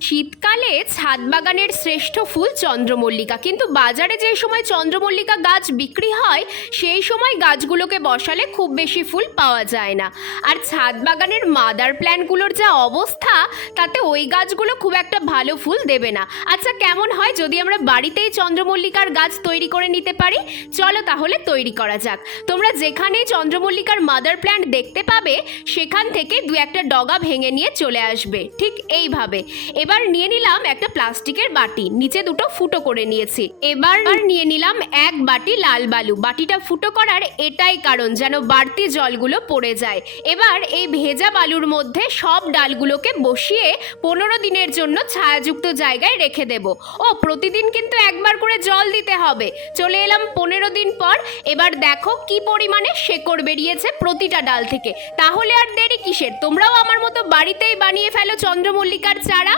শীতকালে ছাদ বাগানের শ্রেষ্ঠ ফুল চন্দ্রমল্লিকা। কিন্তু বাজারে যে সময় চন্দ্রমল্লিকা গাছ বিক্রি হয়, সেই সময় গাছগুলোকে বসালে খুব বেশি ফুল পাওয়া যায় না। আর ছাদ বাগানের মাদার প্ল্যান্টগুলোর যা অবস্থা, তাতে ওই গাছগুলো খুব একটা ভালো ফুল দেবে না। আচ্ছা কেমন হয় যদি আমরা বাড়িতেই চন্দ্রমল্লিকার গাছ তৈরি করে নিতে পারি? চলো তাহলে তৈরি করা যাক। তোমরা যেখানেই চন্দ্রমল্লিকার মাদার প্ল্যান্ট দেখতে পাবে, সেখান থেকে দু একটা ডগা ভেঙে নিয়ে চলে আসবে। ঠিক এইভাবে। এবার নিয়ে নিলাম একটা প্লাস্টিকের বাটি। নিচে দুটো ফুটো করে নিয়েছি। এবার নিয়ে নিলাম এক বাটি লাল বালু। বাটিটা ফুটো করার এটাই কারণ যেন বাড়তি জলগুলো পড়ে যায়। এবার এই ভেজা বালুর মধ্যে সব ডালগুলোকে বসিয়ে পনেরো দিনের জন্য ছায়াযুক্ত জায়গায় রেখে দেব। ও, প্রতিদিন কিন্তু একবার করে জল দিতে হবে। চলে এলাম পনেরো দিন পর। এবার দেখো কি পরিমাণে শেকড় বেরিয়েছে প্রতিটা ডাল থেকে। তাহলে আর দেরি কিসের? তোমরাও আমার মতো বাড়িতেই বানিয়ে ফেলো চন্দ্রমল্লিকার চারা।